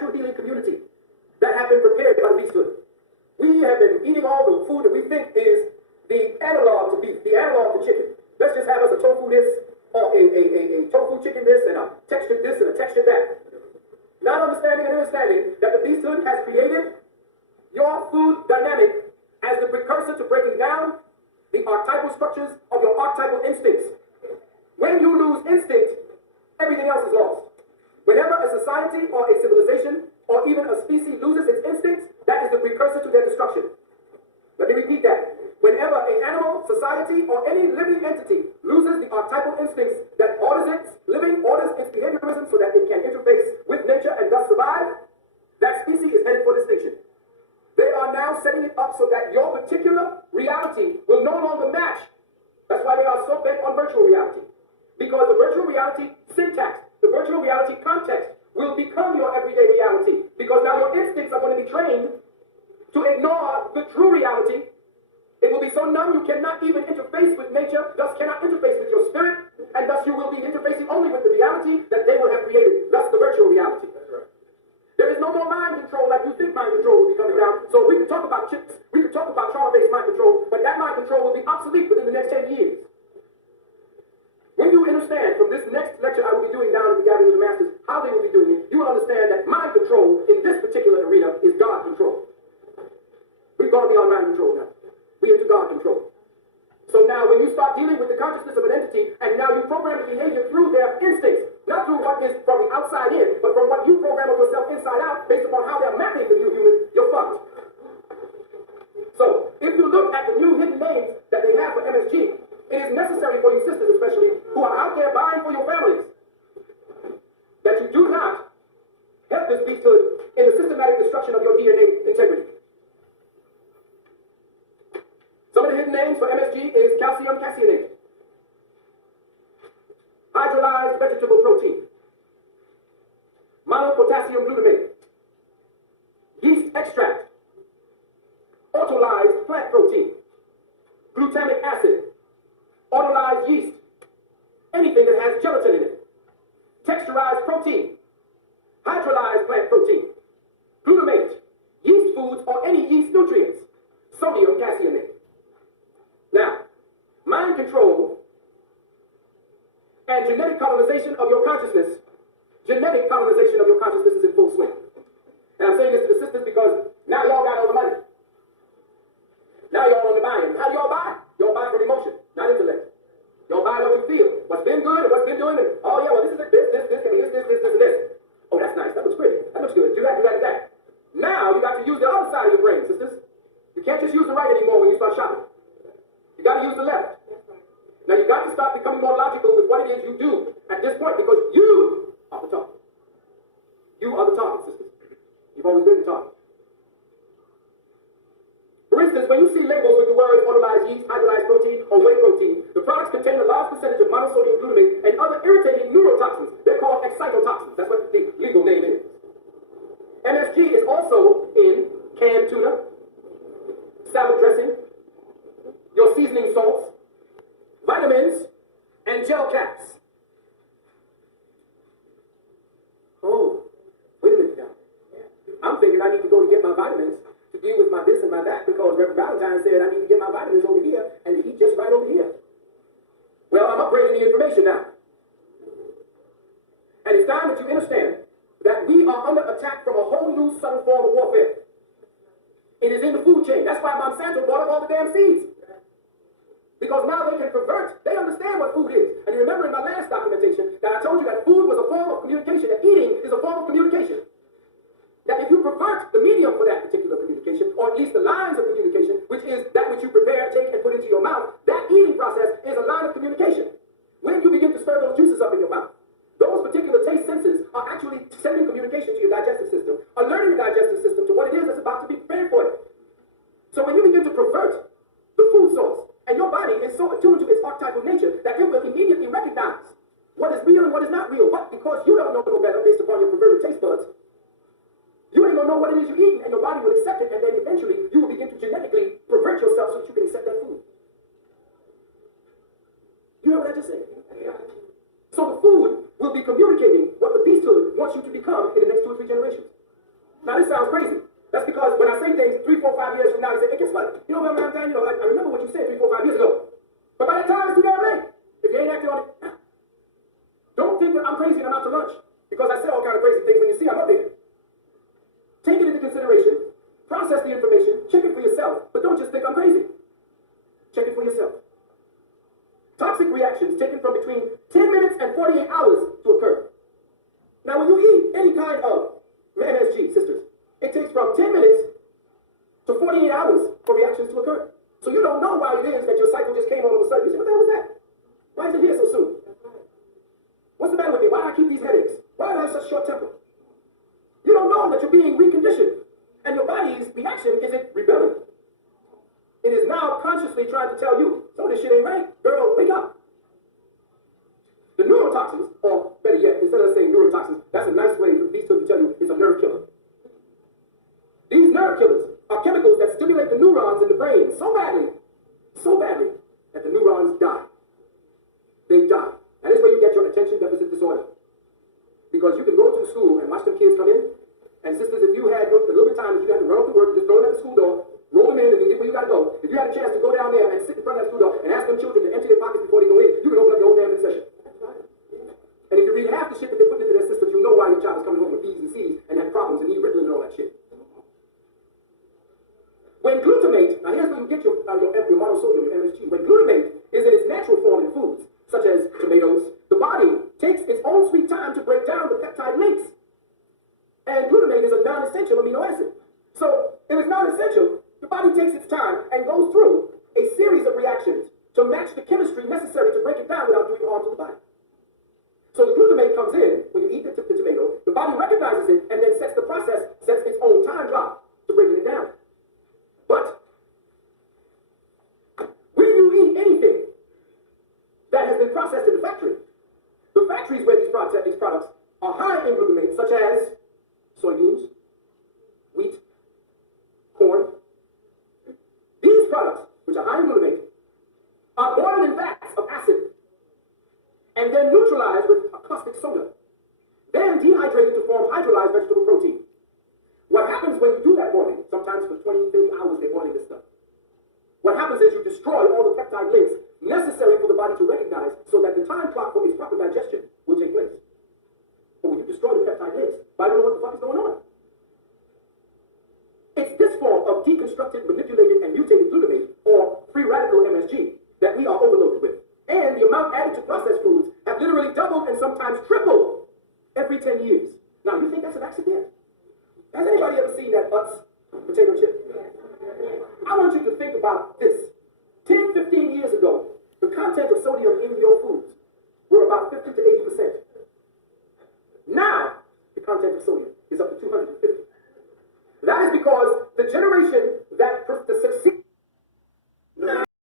natural healing community that have been prepared by the beasthood. We have been eating all the food that we think is the analog to beef, the analog to chicken. Let's just have us a tofu this, or a tofu chicken this, and a textured this, and a textured that. Not understanding that the beasthood has created your food dynamic as the precursor to breaking down the archetypal structures of your archetypal instincts. When you lose instinct, everything else is lost. Whenever a society or a civilization or even a species loses its instincts, that is the precursor to their destruction. Let me repeat that. Whenever an animal, society, or any living entity loses the archetypal instincts that orders its living, orders its behaviorism so that it can interface with nature and thus survive, that species is headed for extinction. They are now setting it up so that your particular reality will no longer match. That's why they are so bent on virtual reality. Because the virtual reality syntax, the virtual reality context will become your everyday reality. Because now your instincts are going to be trained to ignore the true reality. It will be so numb you cannot even interface with nature, thus cannot interface with your spirit, and thus you will be interfacing only with the reality that they will have created, thus the virtual reality. There is no more mind control like you think mind control will be coming down. So we can talk about chips, we can talk about trauma-based mind control, but that mind control will be obsolete within the next 10 years. When you understand from this next lecture I will be doing down at the Gathering of the Masters, how they will be doing it, you will understand that mind control in this particular arena is God control. We've gone beyond mind control now. We're into God control. So now when you start dealing with the consciousness of an entity, and now you program the behavior through their instincts, not through what is from the outside in, but from what you program of yourself inside out, based upon how they're mapping the new human, you're fucked. So if you look at the new hidden names that they have for MSG, it is necessary for you sisters especially, who are out there buying for your families, that you do not help this beasthood in the systematic destruction of your DNA integrity. Some of the hidden names for MSG is calcium caseinate, hydrolyzed vegetable protein, monopotassium glutamate, yeast extract, autolyzed plant protein, glutamic acid, autolyzed yeast, anything that has gelatin in it, texturized protein, hydrolyzed plant protein, glutamate, yeast foods or any yeast nutrients, sodium caseinate. Now, mind control and genetic colonization of your consciousness, genetic colonization of your consciousness is in full swing. And I'm saying this to the sisters because now y'all got all the money. Now y'all on the buy-in. How do y'all buy? Y'all buy from emotion, not intellect. Y'all buy what you feel, what's been good and what's been doing it. Oh yeah, well this is it, this can be this, and this. Oh, that's nice, that looks pretty, that looks good, do that, do that, do that. Now you got to use the other side of your brain, sisters. You can't just use the right anymore when you start shopping. You got to use the left. Now you got to start becoming more logical with what it is you do at this point because you are the target. You are the target, sisters. You've always been the target. For instance, when you see labels with the words autolyzed yeast, hydrolyzed protein, or whey protein, the products contain a large percentage of monosodium glutamate and other irritating neurotoxins. They're called excitotoxins. That's what the legal name is. MSG is also in canned tuna, salad dressing, your seasoning salts, vitamins, and gel caps. Oh, wait a minute now. I'm thinking I need to go to get my vitamins to deal with my this and my that because Reverend Valentine said I need to get my vitamins over here and the heat just right over here. Well, I'm upgrading the information now. And it's time that you understand that we are under attack from a whole new subtle form of warfare. It is in the food chain. That's why Monsanto bought up all the damn seeds. Because now they can pervert, they understand what food is. And you remember in my last documentation that I told you that food was a form of communication, that eating is a form of communication. That if you pervert the medium for that particular communication, or at least the lines of communication, which is that which you prepare, take, and put into your mouth, that eating process is a line of communication. When you begin to stir those juices up in your mouth, those particular taste senses are actually sending communication to your digestive system, alerting the digestive system to what it is that's about to be prepared for it. So when you begin to pervert the food source, and your body is so attuned to its archetypal nature that it will immediately recognize what is real and what is not real. But because you don't know no better based upon your perverted taste buds, you ain't gonna know what it is you're eating, and your body will accept it, and then eventually you will begin to genetically pervert yourself so that you can accept that food. You hear what I just said? So the food will be communicating what the beasthood wants you to become in the next 2 or 3 generations. Now this sounds crazy. That's because when I say things 3, 4, 5 years from now, you say, hey, guess what? You know, Valentine, I remember what you said 3, 4, 5 years ago. But by that time, it's too damn late. If you ain't acting on it now. Don't think that I'm crazy and I'm out to lunch. Because I say all kind of crazy things when you see I'm up there. Take it into consideration. Process the information. Check it for yourself. But don't just think I'm crazy. Check it for yourself. Toxic reactions taken from between 10 minutes and 48 hours to occur. Now, when you eat any kind of MSG, sisters, it takes from 10 minutes to 48 hours for reactions to occur. So you don't know why it is that your cycle just came all of a sudden. You say, what the hell was that? Why is it here so soon? What's the matter with me? Why do I keep these headaches? Why do I have such short temper? You don't know that you're being reconditioned. And your body's reaction isn't rebelling. It is now consciously trying to tell you, some of this shit ain't right. Girl, wake up. The neurotoxins, or better yet, instead of saying neurotoxins, that's a nice way for these two to tell you it's a nerve killer. These nerve killers are chemicals that stimulate the neurons in the brain so badly that the neurons die. They die. That is where you get your attention deficit disorder. Because you can go to school and watch them kids come in, and sisters, if you had a little bit of time, if you had to run up to work, just throw them at the school door, roll them in, and get where you got to go. If you had a chance to go down there and sit in front of that school door and ask them children to empty their pockets before they go in, you can open up your own damn session. And if you read half the shit that they put into their systems, you know why your child is coming home with B's and C's and had problems and need Ritalin and all that shit. When glutamate, now here's where you get your monosodium, your MSG. When glutamate is in its natural form in foods, such as tomatoes, the body takes its own sweet time to break down the peptide links. And glutamate is a non-essential amino acid. So, if it's non-essential, the body takes its time and goes through a series of reactions to match the chemistry necessary to break it down without doing harm to the body. So the glutamate comes in, when you eat the tomato, the body recognizes it and then sets its own time clock to breaking it down. But when you eat anything that has been processed in the factories where these products are high in glutamate, such as soybeans, wheat, corn. These products, which are high in glutamate, are boiled in vats of acid and then neutralized with caustic soda, then dehydrated to form hydrolyzed vegetable protein. What happens when you do that boiling? Sometimes for 20, 30 hours they're boiling this stuff. What happens is you destroy all the peptide links necessary for the body to recognize so that the time clock for its proper digestion will take place. But when you destroy the peptide links, I don't know what the fuck is going on. It's this form of deconstructed, manipulated, and mutated glutamate, or free radical MSG, that we are overloaded with. And the amount added to processed foods have literally doubled and sometimes tripled every 10 years. Now, you think that's an accident? Has anybody ever seen that Utz potato chip? I want you to think about this. 10, 15 years ago, the content of sodium in your foods were about 50 to 80%. Now, the content of sodium